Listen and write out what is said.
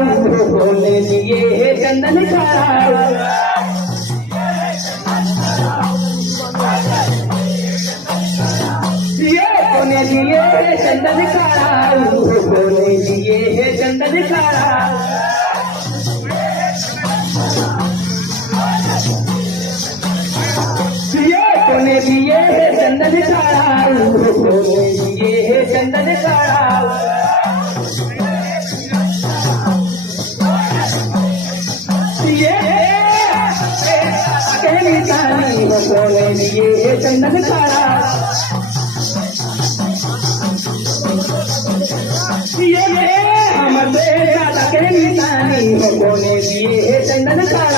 बोले लिए चंदन काढ़ा बोले लिए चंदन काढ़ा बोले लिए चंदन काढ़ा बोले लिए चंदन काढ़ा बोले लिए चंदन काढ़ा बोले लिए चंदन काढ़ा ये हम ज्यादा के निशानी बोले लिए चंदन काढ़ा